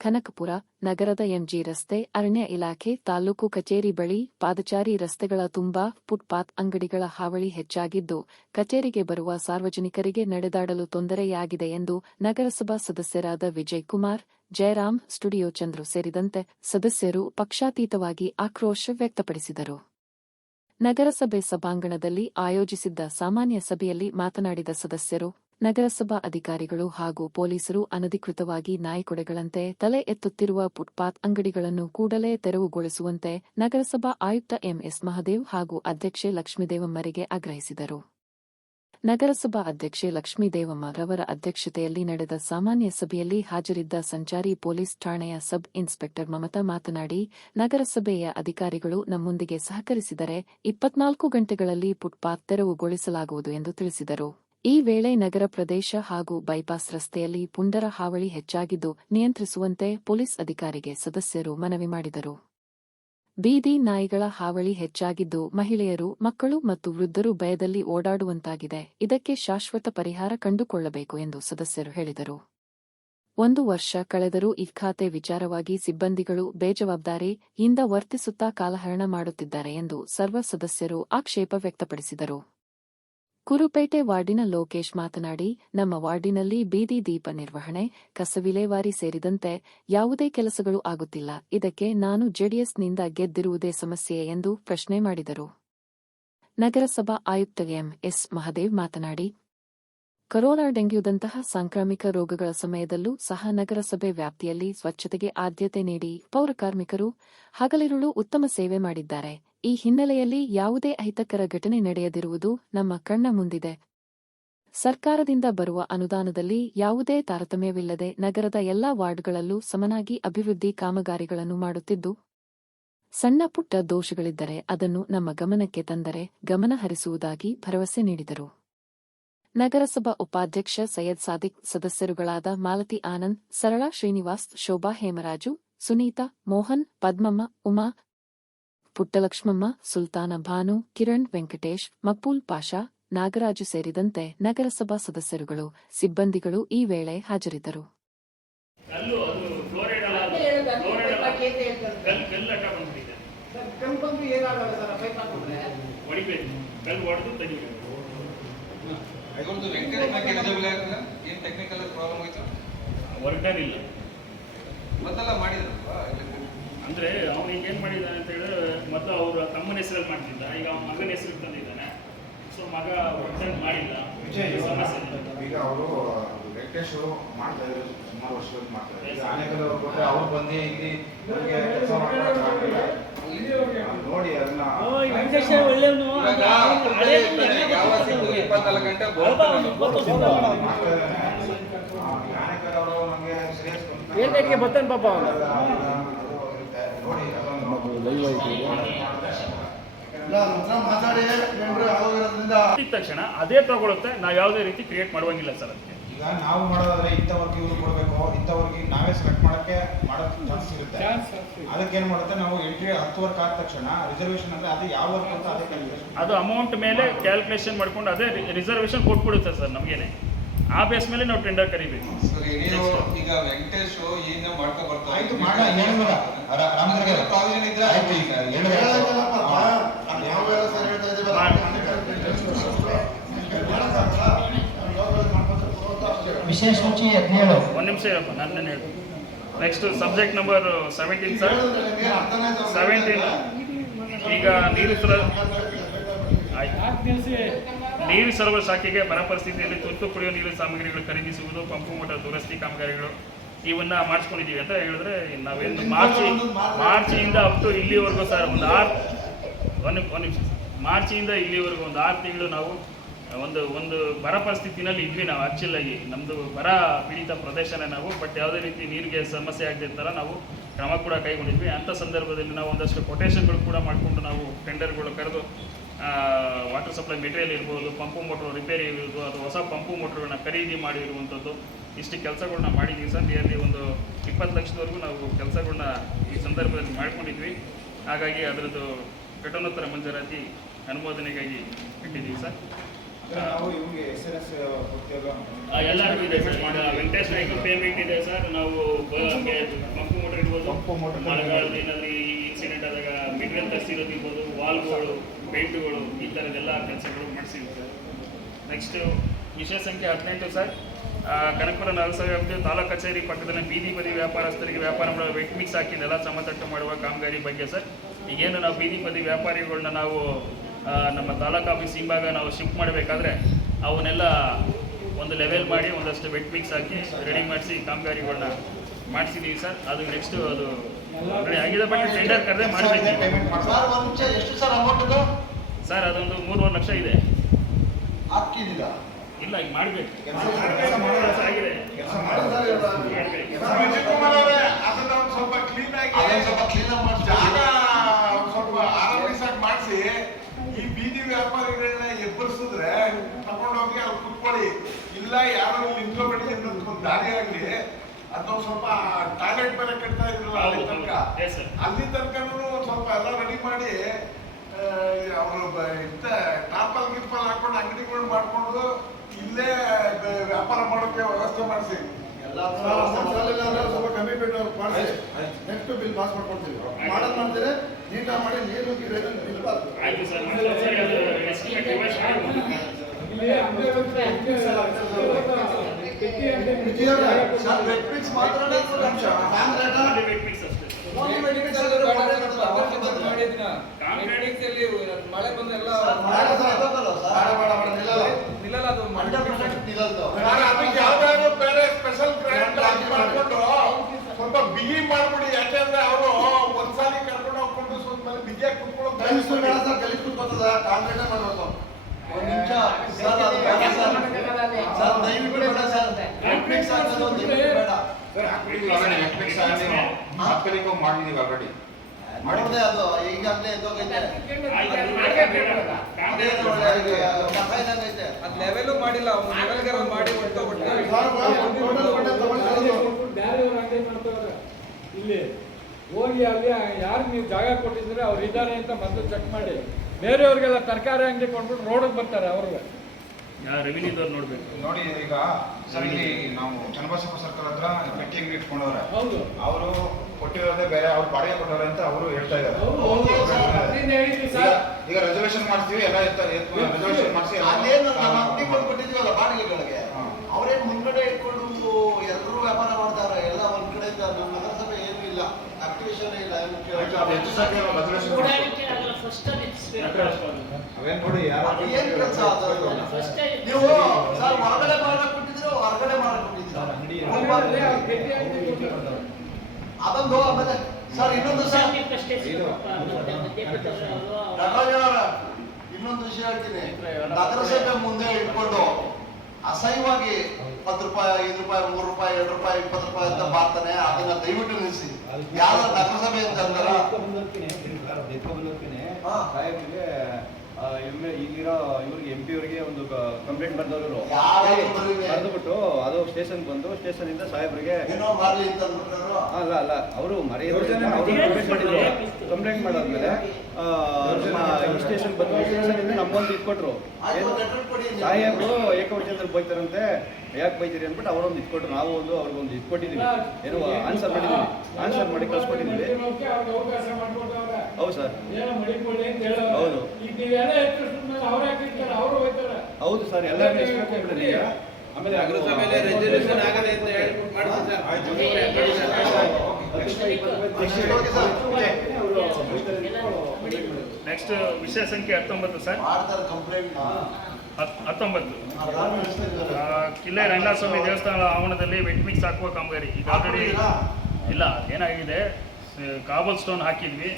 ಕನಕಪುರ ನಗರದ ಎಂಜಿ ರಸ್ತೆ, ಅರಣ್ಯ ಇಲಾಖೆ, ತಾಲೂಕು ಕಚೇರಿ ಬಳಿ ಪಾದಚಾರಿ ರಸ್ತೆಗಳ ತುಂಬಾ ಫುಟ್ಪಾತ್ ಅಂಗಡಿಗಳ ಹಾವಳಿ ಹೆಚ್ಚಾಗಿದ್ದು, ಕಚೇರಿಗೆ ಬರುವ ಸಾರ್ವಜನಿಕರಿಗೆ ನಡೆದಾಡಲು ತೊಂದರೆಯಾಗಿದೆ ಎಂದು ನಗರಸಭಾ ಸದಸ್ಯರಾದ ವಿಜಯ್ ಕುಮಾರ್, ಜಯರಾಮ್, ಸ್ಟುಡಿಯೋ ಚಂದ್ರು ಸೇರಿದಂತೆ ಸದಸ್ಯರು ಪಕ್ಷಾತೀತವಾಗಿ ಆಕ್ರೋಶ ವ್ಯಕ್ತಪಡಿಸಿದರು. ನಗರಸಭೆ ಸಭಾಂಗಣದಲ್ಲಿ ಆಯೋಜಿಸಿದ್ದ ಸಾಮಾನ್ಯ ಸಭೆಯಲ್ಲಿ ಮಾತನಾಡಿದ ಸದಸ್ಯರು, ನಗರಸಭಾ ಅಧಿಕಾರಿಗಳು ಹಾಗೂ ಪೊಲೀಸರು ಅನಧಿಕೃತವಾಗಿ ನಾಯಿಕೊಡೆಗಳಂತೆ ತಲೆ ಎತ್ತುತ್ತಿರುವ ಫುಟ್ಪಾತ್ ಅಂಗಡಿಗಳನ್ನು ಕೂಡಲೇ ತೆರವುಗೊಳಿಸುವಂತೆ ನಗರಸಭಾ ಆಯುಕ್ತ ಎಂಎಸ್ ಮಹದೇವ್ ಹಾಗೂ ಅಧ್ಯಕ್ಷೆ ಲಕ್ಷ್ಮೀದೇವಮ್ಮರಿಗೆ ಆಗ್ರಹಿಸಿದರು. ನಗರಸಭಾ ಅಧ್ಯಕ್ಷೆ ಲಕ್ಷ್ಮೀದೇವಮ್ಮ ರವರ ಅಧ್ಯಕ್ಷತೆಯಲ್ಲಿ ನಡೆದ ಸಾಮಾನ್ಯ ಸಭೆಯಲ್ಲಿ ಹಾಜರಿದ್ದ ಸಂಚಾರಿ ಪೊಲೀಸ್ ಠಾಣೆಯ ಸಬ್ ಇನ್ಸ್ಪೆಕ್ಟರ್ ಮಮತಾ ಮಾತನಾಡಿ, ನಗರಸಭೆಯ ಅಧಿಕಾರಿಗಳು ನಮ್ಮೊಂದಿಗೆ ಸಹಕರಿಸಿದರೆ 24 ಗಂಟೆಗಳಲ್ಲಿ ಫುಟ್ಪಾತ್ ತೆರವುಗೊಳಿಸಲಾಗುವುದು ಎಂದು ತಿಳಿಸಿದರು. ಈ ವೇಳೆ ನಗರ ಪ್ರದೇಶ ಹಾಗೂ ಬೈಪಾಸ್ ರಸ್ತೆಯಲ್ಲಿ ಪುಂಡರ ಹಾವಳಿ ಹೆಚ್ಚಾಗಿದ್ದು ನಿಯಂತ್ರಿಸುವಂತೆ ಪೊಲೀಸ್ ಅಧಿಕಾರಿಗೆ ಸದಸ್ಯರು ಮನವಿ ಮಾಡಿದರು. ಬೀದಿ ನಾಯಿಗಳ ಹಾವಳಿ ಹೆಚ್ಚಾಗಿದ್ದು ಮಹಿಳೆಯರು, ಮಕ್ಕಳು ಮತ್ತು ವೃದ್ಧರು ಭಯದಲ್ಲಿ ಓಡಾಡುವಂತಾಗಿದೆ. ಇದಕ್ಕೆ ಶಾಶ್ವತ ಪರಿಹಾರ ಕಂಡುಕೊಳ್ಳಬೇಕು ಎಂದು ಸದಸ್ಯರು ಹೇಳಿದರು. 1 ವರ್ಷ ಕಳೆದರೂ ಈ ಖಾತೆ ವಿಚಾರವಾಗಿ ಸಿಬ್ಬಂದಿಗಳು ಬೇಜವಾಬ್ದಾರಿಯಿಂದ ವರ್ತಿಸುತ್ತಾ ಕಾಲಹರಣ ಮಾಡುತ್ತಿದ್ದಾರೆ ಎಂದು ಸರ್ವ ಸದಸ್ಯರು ಆಕ್ಷೇಪ ವ್ಯಕ್ತಪಡಿಸಿದರು. ಕುರುಪೇಟೆ ವಾರ್ಡಿನ ಲೋಕೇಶ್ ಮಾತನಾಡಿ, ನಮ್ಮ ವಾರ್ಡಿನಲ್ಲಿ ಬೀದಿ ದೀಪ ನಿರ್ವಹಣೆ, ಕಸ ವಿಲೇವಾರಿ ಸೇರಿದಂತೆ ಯಾವುದೇ ಕೆಲಸಗಳು ಆಗುತ್ತಿಲ್ಲ. ಇದಕ್ಕೆ ನಾನು ಜೆಡಿಎಸ್ನಿಂದ ಗೆದ್ದಿರುವುದೇ ಸಮಸ್ಯೆ ಎಂದು ಪ್ರಶ್ನೆ ಮಾಡಿದರು. ನಗರಸಭಾ ಆಯುಕ್ತ ಎಂಎಸ್ ಮಹದೇವ್ ಮಾತನಾಡಿ, ಕೊರೋನಾ ಡೆಂಗ್ಯೂದಂತಹ ಸಾಂಕ್ರಾಮಿಕ ರೋಗಗಳ ಸಮಯದಲ್ಲೂ ಸಹ ನಗರಸಭೆ ವ್ಯಾಪ್ತಿಯಲ್ಲಿ ಸ್ವಚ್ಛತೆಗೆ ಆದ್ಯತೆ ನೀಡಿ ಪೌರಕಾರ್ಮಿಕರು ಹಗಲಿರುಳು ಉತ್ತಮ ಸೇವೆ ಮಾಡಿದ್ದಾರೆ. ಈ ಹಿನ್ನೆಲೆಯಲ್ಲಿ ಯಾವುದೇ ಅಹಿತಕರ ಘಟನೆ ನಡೆಯದಿರುವುದು ನಮ್ಮ ಕಣ್ಣ ಮುಂದಿದೆ. ಸರ್ಕಾರದಿಂದ ಬರುವ ಅನುದಾನದಲ್ಲಿ ಯಾವುದೇ ತಾರತಮ್ಯವಿಲ್ಲದೆ ನಗರದ ಎಲ್ಲಾ ವಾರ್ಡ್ಗಳಲ್ಲೂ ಸಮನಾಗಿ ಅಭಿವೃದ್ಧಿ ಕಾಮಗಾರಿಗಳನ್ನು ಮಾಡುತ್ತಿದ್ದು, ಸಣ್ಣ ಪುಟ್ಟ ದೋಷಗಳಿದ್ದರೆ ಅದನ್ನು ನಮ್ಮ ಗಮನಕ್ಕೆ ತಂದರೆ ಗಮನ ಹರಿಸುವುದಾಗಿ ಭರವಸೆ ನೀಡಿದರು. ನಗರಸಭಾ ಉಪಾಧ್ಯಕ್ಷ ಸೈಯದ್ ಸಾದಿಕ್, ಸದಸ್ಯರುಗಳಾದ ಮಾಲತಿ ಆನಂದ್, ಸರಳಾ ಶ್ರೀನಿವಾಸ್, ಶೋಭಾ ಹೇಮರಾಜು, ಸುನೀತಾ, ಮೋಹನ್, ಪದ್ಮಮ್ಮ, ಉಮಾ, ಪುಟ್ಟಲಕ್ಷ್ಮಮ್ಮ, ಸುಲ್ತಾನ ಭಾನು, ಕಿರಣ್, ವೆಂಕಟೇಶ್, ಮಕ್ಬೂಲ್ ಪಾಷಾ, ನಾಗರಾಜು ಸೇರಿದಂತೆ ನಗರಸಭಾ ಸದಸ್ಯರುಗಳು, ಸಿಬ್ಬಂದಿಗಳು ಈ ವೇಳೆ ಹಾಜರಿದ್ದರು. ಅಂದ್ರೆ ಅವನಿಗೆ ಏನ್ ಮಾಡಿದ್ದಾನೆ ಅಂತ ಹೇಳಿದ್ರೆ, ಮೊದಲು ಅವರು ತಮ್ಮನ ಹೆಸರಲ್ಲಿ ಮಾಡ್ತಿದ್ದ, ಈಗ ಅವನ ಮಗನ ಹೆಸರು ತಂದಿದ್ದಾನೆ. ಸೊ ಮಗ ಒಟ್ಟಲ್ಲಿ ಮಾಡಿಲ್ಲ. ಈಗ ಅವರು ವೆಂಕಟೇಶ್ ಮಾಡ್ತಾ ಇದ್ರು, ಸುಮಾರು ವರ್ಷದಲ್ಲಿ ಮಾಡ್ತಾ ಇದ್ರು. ಆನೆಕಲ್ಲವರು ಕೊಟ್ಟರೆ ಅವ್ರು ಬಂದು ಇಲ್ಲಿ ಕೆಲಸ ನೋಡಿ ಅದನ್ನ 24 ಗಂಟೆ ಆನೆಕಲ್ಲವರು ನಮಗೆ ಸರಿಯಾಗಿ ಬರ್ತಾನೆ ಪಾಪ ತಕ್ಷಣ ಅದೇ ತಗೊಳುತ್ತೆ. ನಾವು ಯಾವುದೇ ರೀತಿ ಕ್ರಿಯೇಟ್ ಮಾಡುವಂಗಿಲ್ಲ ಸರ್. ಅದಕ್ಕೆ ಈಗ ನಾವು ಮಾಡೋದಾದ್ರೆ ಇಂಥವ್ರಿಗೆ ಇವ್ರು ಕೊಡಬೇಕು, ಇಂಥವ್ರಿಗೆ ನಾವೇ ಸೆಲೆಕ್ಟ್ ಮಾಡೋಕ್ಕೆ ಚಾನ್ಸ್ ಇರುತ್ತೆ. ಅದಕ್ಕೆ ಏನು ಮಾಡುತ್ತೆ, ನಾವು ಎಂಟ್ರಿ 10 ವರ್ಕ್ ಆದ ತಕ್ಷಣ ರಿಸರ್ವೇಷನ್ ಅಂದ್ರೆ ಅದು ಯಾವ ವರ್ಕ್ ಅಂತ ಅದೇ ಕ್ಯಾಲ್ಕುಲೇಷನ್, ಅದು ಅಮೌಂಟ್ ಮೇಲೆ ಕ್ಯಾಲ್ಕುಲೇಷನ್ ಮಾಡ್ಕೊಂಡು ಅದೇ ರಿಸರ್ವೇಷನ್ ಕೊಟ್ಬಿಡುತ್ತೆ ಸರ್ ನಮಗೇನೆ. ಆ ಬೇಸ್ ಮೇಲೆ ನಾವು ಟೆಂಡರ್ ಕರಿಬೇಕು. ಈಗ ವೆಂಕಟೇಶ್ ಏನ ಮಾಡ್ಕೊ ಬರ್ತಾ ಆಯ್ತು ಮಾಡ ಹೇಳೋಣ ರಾಮನಗರ ಪ್ರಾವಿಷನ್ ಇದ್ರೆ ಆಯ್ತು. ಈಗ ವಿಶೇಷ ಸೂಚಿ 17 ಒಂದು ನಿಮಿಷ ಇರಪ್ಪ, ನಾನು ಹೇಳಿ. Next subject number 17 sir. 17 ಈಗ ನೀರು ಸರಬರಾಜು ಶಾಖೆಗೆ ಬರ ಪರಿಸ್ಥಿತಿಯಲ್ಲಿ ತುರ್ತು ಕುಡಿಯುವ ನೀರು ಸಾಮಗ್ರಿಗಳು ಖರೀದಿಸುವುದು, ಪಂಪು ಮೋಟಾರ್ ದುರಸ್ತಿ ಕಾಮಗಾರಿಗಳು ಇವನ್ನ ಮಾಡಿಸ್ಕೊಂಡಿದ್ದೀವಿ ಅಂತ ಹೇಳಿದ್ರೆ, ನಾವೇನು ಮಾರ್ಚಿಂದ ಅಪ್ ಟು ಇಲ್ಲಿವರೆಗೂ ಸರ್ ಒಂದು ಮಾರ್ಚಿಂದ ಇಲ್ಲಿವರೆಗೂ ಒಂದು 6 ತಿಂಗಳು ನಾವು ಒಂದು ಬರ ಪರಿಸ್ಥಿತಿನಲ್ಲಿ ಇದ್ವಿ. ನಾವು ಆ್ಯಕ್ಚುಲಾಗಿ ನಮ್ಮದು ಬರ ಪೀಡಿತ ಪ್ರದೇಶನೇ ನಾವು. ಬಟ್ ಯಾವುದೇ ರೀತಿ ನೀರಿಗೆ ಸಮಸ್ಯೆ ಆಗದೆ ಥರ ನಾವು ಕ್ರಮ ಕೂಡ ಕೈಗೊಂಡಿದ್ವಿ. ಅಂಥ ಸಂದರ್ಭದಲ್ಲಿ ನಾವು ಒಂದಷ್ಟು ಕೊಟೇಶನ್ಗಳು ಕೂಡ ಮಾಡಿಕೊಂಡು ನಾವು ಟೆಂಡರ್ಗಳು ಕರೆದು ವಾಟರ್ ಸಪ್ಲೈ ಮೆಟೀರಿಯಲ್ ಇರ್ಬೋದು, ಪಂಪು ಮೋಟ್ರ್ ರಿಪೇರಿ ಇರ್ಬೋದು, ಅದು ಹೊಸ ಪಂಪು ಮೋಟ್ರ್ಗಳನ್ನ ಖರೀದಿ ಮಾಡಿರುವಂಥದ್ದು, ಇಷ್ಟು ಕೆಲಸಗಳನ್ನ ಮಾಡಿದ್ದೀವಿ ಸರ್. ನಿಯರ್ಲಿ ಒಂದು 20 ಲಕ್ಷದವರೆಗೂ ನಾವು ಕೆಲಸಗಳನ್ನ ಈ ಸಂದರ್ಭದಲ್ಲಿ ಮಾಡ್ಕೊಂಡಿದ್ವಿ. ಹಾಗಾಗಿ ಅದರದ್ದು ಘಟನೋತ್ತರ ಮಂಜೂರಾತಿ ಅನುಮೋದನೆಗಾಗಿ ಇಟ್ಟಿದ್ದೀವಿ ಸರ್. ಎಲ್ಲರಿಗೂ ಇದೆ ಸರ್. ಈಗ ವೆಂಕಟೇಶ್ ನಾಯ್ಕ ಪೇಮೆಂಟ್ ಇದೆ ಸರ್. ನಾವು ಮಳೆಗಾಲದ ಏನಾದರೂ ಈ ಇನ್ಸಿಡೆಂಟ್ ಆದಾಗ ಮೆಟೀರಿಯಲ್ ತರಿಸಿರೋದಿರ್ಬೋದು, ವಾಲ್ಗಳು, ಪೇಂಟುಗಳು, ಈ ಥರದ್ದೆಲ್ಲ ಕೆಲಸಗಳು ಮಾಡಿಸಿದ್ವಿ ಸರ್. ನೆಕ್ಸ್ಟು ವಿಷಯ ಸಂಖ್ಯೆ 18 ಸರ್. ಕನಕಪುರ ನಗರಸಭೆ ವ್ಯಾಪ್ತಿಯ ತಾಲೂಕು ಕಚೇರಿ ಪಕ್ಕದಲ್ಲಿ ಬೀದಿ ಬದಿ ವ್ಯಾಪಾರಸ್ಥರಿಗೆ ವ್ಯಾಪಾರ ಮಾಡುವ ವೆಟ್ ಮಿಕ್ಸ್ ಹಾಕಿ ನೆಲ ಸಮತಟ್ಟು ಮಾಡುವ ಕಾಮಗಾರಿ ಬಗ್ಗೆ ಸರ್. ಈಗೇನು ನಾವು ಬೀದಿ ಬದಿ ವ್ಯಾಪಾರಿಗಳನ್ನ ನಾವು ನಮ್ಮ ತಾಲೂಕು ಆಫೀಸ್ ಹಿಂಭಾಗ ನಾವು ಶಿಫ್ಟ್ ಮಾಡಬೇಕಾದ್ರೆ ಅವನ್ನೆಲ್ಲ ಒಂದು ಲೆವೆಲ್ ಮಾಡಿ ಒಂದಷ್ಟು ವೆಟ್ ಮಿಕ್ಸ್ ಹಾಕಿ ರೆಡಿ ಮಾಡಿಸಿ ಕಾಮಗಾರಿಗಳನ್ನ ಮಾಡಿಸಿದ್ದೀವಿ ಸರ್. ಅದು ನೆಕ್ಸ್ಟು ಅದು ರೆಡಿ ಆಗಿದೆ, ಬಟ್ ಟೆಂಡರ್ ಕರೆದೇ ಮಾಡಬೇಕು ಸರ್. ಅದೊಂದು 3.5 ಲಕ್ಷ ಇದೆ. ಇಲ್ಲ, ಈಗ ಮಾಡಬೇಕು. ಆಗಿದೆ. ಸ್ವಲ್ಪ ಕ್ಲೀನ್ ಆಗಿ ಜಾಗ ಸ್ವಲ್ಪ ಆರಾಮಿಸಾಗಿ ಮಾಡಿಸಿ ಈ ಬೀದಿ ವ್ಯಾಪಾರಿಗಳನ್ನ ಎಬ್ಬರಿಸಿದ್ರೆ ತಗೊಂಡೋಗಿ ಅವ್ರು ಕುತ್ಕೊಳ್ಳಿ, ಇಲ್ಲ ಯಾರು ನಿಂತ್ಕೋಬೇಡಿ ಅನ್ನೋದು ಒಂದು ದಾರಿ ಆಗ್ಲಿ. ಅದೊಂದು ಸ್ವಲ್ಪ ಟಾಯ್ಲೆಟ್ ಬೇರೆ ಕಟ್ತಾ ಇದ್ರಲ್ಲ ಅಲ್ಲಿ ತನಕನೂ ಸ್ವಲ್ಪ ಎಲ್ಲ ರೆಡಿ ಮಾಡಿ ಅವರು ಟಾಪಲ್ ಗಿಪ್ಪಲ್ ಹಾಕೊಂಡು ಅಂಗಡಿಗಳು ಮಾಡ್ಕೊಂಡು ಇಲ್ಲೇ ವ್ಯಾಪಾರ ಮಾಡೋಕೆ ವ್ಯವಸ್ಥೆ ಮಾಡಿಸಿ. ಸ್ವಲ್ಪ ಕಮ್ಮಿ ಬಿಟ್ಟು ಅವ್ರು ಮಾಡಿಸಿ ನೆಕ್ಸ್ಟ್ ಬಿಲ್ ಪಾಸ್ ಮಾಡ್ಕೊಡ್ತೀವಿ. ಮಾಡೋದು ಮಾಡ್ತೀರಿ ನೀಟಾಗಿ ಮಾಡಿ, ನೀರು ಬಿಲ್ ಪಾಸ್ ಮಳೆ ಬಂದೆಲ್ಲ ಯಾವ್ದಾದ್ರು ಬೇರೆ ಸ್ಪೆಷಲ್ ಗ್ರಾಂಟ್ ಮಾಡ್ಕೊಂಡು ಸ್ವಲ್ಪ ಬಿಗಿ ಮಾಡ್ಬಿಡಿ. ಯಾಕೆಂದ್ರೆ ಅವರು ಒಂದ್ಸಾಲಿ ಕರ್ಕೊಂಡು ಹೋಗ್ಕೊಂಡು ಸ್ವಲ್ಪ ಬಿಗಿಯಾಗಿ ಕುತ್ಕೊಳ್ಳೋದು ಗಲೀಜ್ ಕುತ್ಕೋತದ ಕಾಂಕ್ರೀಟ್ ಮಾಡ್ಬೇಕು. ಒಂದ್ ನಿಮಿಷ ಸರ್, ಅದು ಬೇಡ ಸರ್, ದಯವಿಟ್ಟು ಬೇಡ ಸರ್. ಎಲೆಕ್ಟ್ರಿಕ್ಸ್ ಹಾಕೋದು ಬೇಡ ಮಾಡಿದೀವಿ ಆಲ್ರೆಡಿ. ಮಾಡಿದ್ರೆ ಅದು ಈಗಾಗಲೇ ಎದ್ದೋಗೈತೆ, ಅದು ಲೆವೆಲ್ ಮಾಡಿಲ್ಲ. ಲೆವೆಲ್ ಮಾಡಿ ಇಲ್ಲಿ ಹೋಗಿ ಅಲ್ಲಿ ಯಾರು ನೀವು ಜಾಗ ಕೊಟ್ಟಿದ್ರೆ ಅವ್ರು ಇದ್ದಾರೆ ಅಂತ ಮೊದಲು ಚೆಕ್ ಮಾಡಿ. ಬೇರೆಯವ್ರಿಗೆಲ್ಲ ತರಕಾರಿ ಅಂಗಡಿ ಕೊಟ್ಬಿಟ್ಟು ರೋಡಿಗೆ ಬರ್ತಾರೆ. ಅವ್ರಿಗೆ ರೆವಿನ್ಯೂದವ್ರು ನೋಡ್ಬೇಕು. ನೋಡಿ, ಈಗ ಸರ್ ಇಲ್ಲಿ ನಾವು ಚನ್ನಬಸಪ್ಪ ಸರ್ಕಲ್ ಹತ್ರ ಪೆಟ್ಟಿ ಅಂಗಡಿ ಇಟ್ಕೊಂಡವ್ರೆ. ಹೌದು, ಅವರು ಕೊಟ್ಟಿರೋದೇ ಬೇರೆ, ಅವ್ರು ಬಾಡಿಗೆ ಕೊಟ್ಟವ್ರೆ ಅಂತ ಅವರು ಹೇಳ್ತಾ ಇದ್ದಾರೆ. ಈಗ ರೆಸರ್ವೇಶನ್ ಮಾಡ್ತೀವಿ, ಎಲ್ಲ ರೆಸರ್ವೇಶನ್ ಮಾಡಿಸಿ ಕೊಟ್ಟಿದ್ವಲ್ಲ ಬಾಡಿಗೆಗಳಿಗೆ, ಅವ್ರೇನ್ ಮುಂದ್ಗಡೆ ಇಟ್ಕೊಂಡು ಎಲ್ಲರೂ ವ್ಯಾಪಾರ ಮಾಡ್ತಾರೆ. ಎಲ್ಲ ಒಂದ್ ಕಡೆ ನಮ್ಮ ನಗರಸಭೆ ಏನು ಇಲ್ಲ, ಆಕ್ಟಿವೇಶನ್ ಇಲ್ಲ. ಅವೇನ್ ನೋಡಿ ಏನ್ ಕೆಲಸ ನೀವು ಸರ್ ಹೊರಗಡೆ ಮಾಡಕ್ ಕೊಟ್ಟಿದ್ರು, ಹೊರಗಡೆ ಮಾಡಕ್ ಕೊಟ್ಟಿದ್ರು ಅದೊಂದು. ಆಮೇಲೆ ಸರ್ ಇನ್ನೊಂದು ಸರ್ ಇನ್ನೊಂದು ವಿಷಯ ಹೇಳ್ತೀನಿ. ನಗರಸಭೆ ಮುಂದೆ ಇಟ್ಕೊಂಡು ಅಸಹ್ಯವಾಗಿ 10 ರೂಪಾಯಿ, 5 ರೂಪಾಯಿ, 3 ರೂಪಾಯಿ, 2 ರೂಪಾಯಿ, 20 ರೂಪಾಯಿ ಅಂತ ಮಾಡ್ತಾನೆ. ಅದನ್ನ ದಯವಿಟ್ಟು ನಿಲ್ಲಿಸಿ. ಯಾವ ನಗರಸಭೆ ಅಂತ ಅಂತಾರ ಈಗಿರೋ ಇವ್ರಿಗೆ MP ಅವರಿಗೆ ಒಂದು ಕಂಪ್ಲೇಂಟ್ ಬರ್ದವರು ಬರ್ದುಬಿಟ್ಟು ಅದು ಸ್ಟೇಷನ್ ಬಂದು ಸ್ಟೇಷನ್ ಇಂದ ಸಾಹೇಬ್ರಿಗೆ ಅಲ್ಲ ಅವರು ಕಂಪ್ಲೇಂಟ್ ಮಾಡಾದ್ಮೇಲೆ ಈ ಸ್ಟೇಷನ್ ಬಂದು ಸ್ಟೇಷನ್ ಇಂದ ನಮ್ಮೊಂದು ಇಟ್ಕೊಟ್ರು. ಸಾಹೇಬ್ರು ಏಕವಚನದಲ್ಲಿ ಬೈತಾರಂತೆ, ಯಾಕೆ ಬೈತೀರಿ ಅಂದ್ಬಿಟ್ಟು ಅವರೊಂದು ಇಟ್ಕೊಟ್ರು. ನಾವು ಒಂದು ಅವ್ರಿಗೊಂದು ಇಟ್ಕೊಟ್ಟಿದ್ದೀವಿ, ಏನೋ ಆನ್ಸರ್ ಮಾಡಿದ್ದೀವಿ, ಆನ್ಸರ್ ಮಾಡಿ ಕಳ್ಸ್ಕೊಟ್ಟಿದ್ದೀವಿ. ಹೌದು ಸರ್, ಹೌದು ಹೌದು ಸರ್, ಎಲ್ಲ ಆಮೇಲೆ ನೆಕ್ಸ್ಟ್ ವಿಷಯ ಸಂಖ್ಯೆ 19 ಸರ್. 19 ಕಿಲ್ಲೆ ರಂಗನಾಥಸ್ವಾಮಿ ದೇವಸ್ಥಾನದ ಆವರಣದಲ್ಲಿ ವೆಟ್ ಮಿಕ್ಸ್ ಹಾಕುವ ಕಾಮಗಾರಿ ಈಗ ಆಲ್ರೆಡಿ ಇಲ್ಲ. ಏನಾಗಿದೆ, ಕಾಬಲ್ ಸ್ಟೋನ್ ಹಾಕಿದ್ವಿ,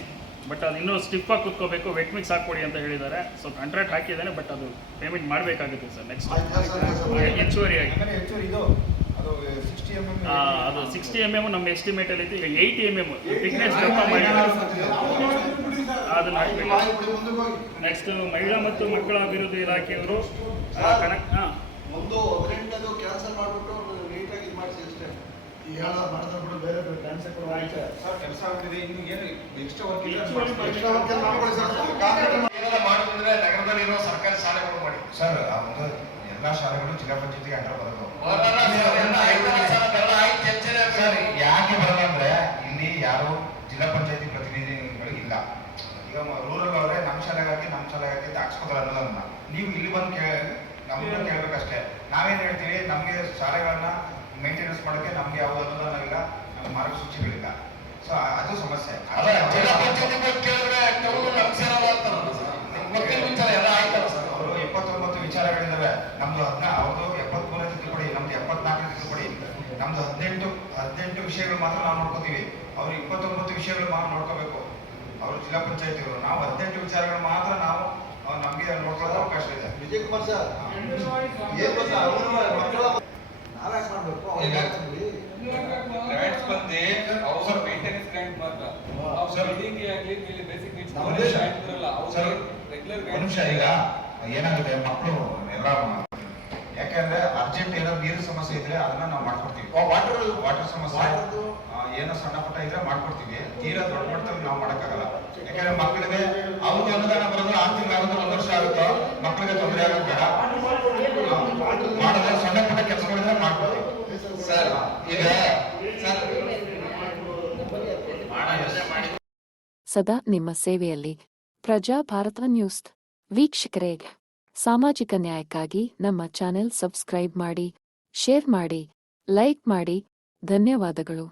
ಬಟ್ ಅದು ಇನ್ನೂ ಸ್ಟಿಫಾಗಿ ಕುತ್ಕೋಬೇಕು, ವೆಟ್ ಮಿಕ್ಸ್ ಹಾಕ್ಕೊಡಿ ಅಂತ ಹೇಳಿದ್ದಾರೆ. ಸೊ ಕಾಂಟ್ರಾಕ್ಟ್ ಹಾಕಿದ್ದಾನೆ, ಬಟ್ ಅದು ಪೇಮೆಂಟ್ ಮಾಡಬೇಕಾಗುತ್ತೆ ಸರ್ ನೆಕ್ಸ್ಟ್ ಹೆಚ್ಚುವರಿಯಾಗಿ. ಅದು 60 mm ನಮ್ಮ ಎಸ್ಟಿಮೇಟಲ್ಲಿ ಇತ್ತು. ಈಗ 80 mm ಥಿಕ್ನೆಸ್ ದಪ್ಪ ಮಾಡಿದ್ದಾರೆ, ಅದನ್ನ ಹಾಕಬೇಕು. ನೆಕ್ಸ್ಟ್ ಮಹಿಳಾ ಮತ್ತು ಮಕ್ಕಳ ಅಭಿವೃದ್ಧಿ ಇಲಾಖೆಯವರು ಕ್ಯಾನ್ಸಲ್ ಮಾಡ್ಬಿಟ್ಟು ನೀಟಾಗಿ ಇದು ಮಾಡಿಸಿ ಅಷ್ಟೇ. ಕೆಲಸ ಆಗ್ತಿದೆ, ಇನ್ನು ಏನು ಎಕ್ಸ್ಟ್ರಾ ವರ್ಕ್ ಮಾಡಿದ್ರೆ ನಗರದಲ್ಲಿರೋ ಸರ್ಕಾರಿ ಶಾಲೆಗಳು ಮಾಡಿ ಸರ್. ಎಲ್ಲಾ ಶಾಲೆಗಳು ಜಿಲ್ಲಾ ಪಂಚಾಯತಿಗೆ ಅಂಡರ್ ಬರೋದು. ಸರ್ ಯಾಕೆ ಬರಲ್ಲ ಅಂದ್ರೆ ಇಲ್ಲಿ ಯಾರು ಜಿಲ್ಲಾ ಪಂಚಾಯತಿ ಪ್ರತಿನಿಧಿಗಳಿಗೆ ಇಲ್ಲ. ಈಗ ರೂರಲ್ ಅವರೇ ನಮ್ಮ ಶಾಲೆಗೆ ಹಾಕಿ ಅಂತ ಹಾಕ್ಸ್ಕೋತಾರೆ ಅನ್ನೋದನ್ನ ನೀವು ಇಲ್ಲಿ ಬಂದು ನಮ್ಮನ್ನ ಕೇಳಬೇಕಷ್ಟೇ. ನಾವೇನು ಹೇಳ್ತೀವಿ, ನಮಗೆ ಶಾಲೆಗಳನ್ನ ಮೇಂಟೆನೆನ್ಸ್ ಮಾಡೋಕ್ಕೆ ನಮಗೆ ಯಾವುದೇ ಅನುದಾನ ಇಲ್ಲ, ನಮ್ಮ ಮಾರ್ಗಸೂಚಿಗಳಿಲ್ಲ. ಸೊ ಅದು ಸಮಸ್ಯೆ. ಜಿಲ್ಲಾ ಪಂಚಾಯತಿ ಬಗ್ಗೆ ಕೇಳಿದ್ರೆ ಕೆಲವರು ಅವರು 79 ವಿಚಾರಗಳಿದ್ದಾವೆ. ನಮ್ದು ಅವ್ರದ್ದು 73ನೇ ತಿದ್ದುಪಡಿ, ನಮ್ದು 74ನೇ ತಿದ್ದುಪಡಿ. ನಮ್ದು 18 ವಿಷಯಗಳು ಮಾತ್ರ ನಾವು ನೋಡ್ಕೋತೀವಿ. ಅವ್ರು 29 ವಿಷಯಗಳು ಮಾತ್ರ ನೋಡ್ಕೋಬೇಕು ಅವರು ಜಿಲ್ಲಾ ಪಂಚಾಯತಿಗಳು. ನಾವು 18 ವಿಚಾರಗಳು ಮಾತ್ರ ನಾವು ನಮಗೆ ನೋಡ್ಕೊಳ್ಳೋದು ಅವಕಾಶ ಇದೆ. ವಿಜಯ್ ಕುಮಾರ್ ಸರ್ ಗ್ರಾಂಟ್ಸ್ ಬಂದು ಅವ್ರ ಮೇಂಟೆನೆನ್ಸ್ ಗ್ರಾಂಟ್ ಮಾತ್ರ ಬೇಸಿಕ್ ನೀಡ್ಸ್ ರೆಗ್ಯುಲರ್ ಮನುಷ್ಯ ಈಗ ಏನಾಗುತ್ತೆ, ಮಕ್ಕಳು ಎಲ್ಲ ಯಾಕಂದ್ರೆ ಅರ್ಜೆಂಟ್ ಏನಾದ್ರು ನೀರಿನ ಸಮಸ್ಯೆ ಇದ್ರೆ ಅದನ್ನ ನಾವು ಮಾಡ್ಕೊಡ್ತೀವಿ. ವಾಟರ್ ಸಮಸ್ಯೆ ಏನೋ ಸಣ್ಣ ಪುಟ್ಟ ಇದ್ರೆ ಮಾಡ್ಕೊಡ್ತೀವಿ. ತೀರಾ ದೊಡ್ಡ ಮಟ್ಟದಲ್ಲಿ ನಾವು ಮಾಡಕ್ಕಾಗಲ್ಲ. ಯಾಕಂದ್ರೆ ಮಕ್ಕಳಿಗೆ ಅವ್ರಿಗೆ ಅನುದಾನ ಬರೋದು 6 ತಿಂಗಳಾಗುತ್ತೆ, 1 ವರ್ಷ ಆಗುತ್ತೋ, ಮಕ್ಕಳಿಗೆ ತೊಂದರೆ ಆಗೋದು ಬೇಡ. ಮಾಡಿದ್ರೆ ಸಣ್ಣ ಪುಟ್ಟ ಕೆಲಸಗಳಿದ್ರೆ ಮಾಡ್ಕೊಡ್ತೀವಿ ಸರ್. ಈಗ ಸರ್ ಸದಾ ನಿಮ್ಮ ಸೇವೆಯಲ್ಲಿ ಪ್ರಜಾ ಭಾರತ ನ್ಯೂಸ್ ವೀಕ್ಷಕರೇ, ಸಾಮಾಜಿಕ ನ್ಯಾಯಕ್ಕಾಗಿ ನಮ್ಮ ಚಾನೆಲ್ ಸಬ್ಸ್ಕ್ರೈಬ್ ಮಾಡಿ, ಶೇರ್ ಮಾಡಿ, ಲೈಕ್ ಮಾಡಿ. ಧನ್ಯವಾದಗಳು.